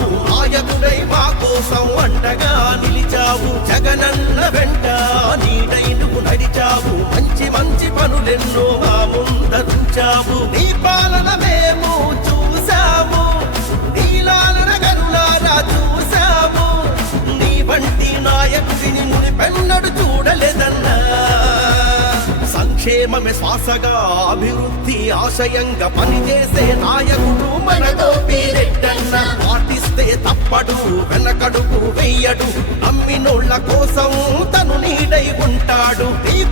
అందించావు నాయకుడై మా కోసం అండగా నిలిచావు. జగనన్న వెంట నీడై నువ్వు నడిచావు. మంచి మంచి పనులెన్నో మా ముందరుంచావు. నీ పాలన మేము చూసాము నీలాలన గరులారా చూసాము నీ వంటి నాయకుడిని మునిపెన్నడు చూడలేదన్నా. సంక్షేమమే శ్వాసగా అభివృద్ధి ఆశయంగా పనిచేసే నా తప్పడు వెనకడుగు వెయ్యడు. అమ్మినోళ్ళ కోసం తను నీడై ఉంటాడు. నీ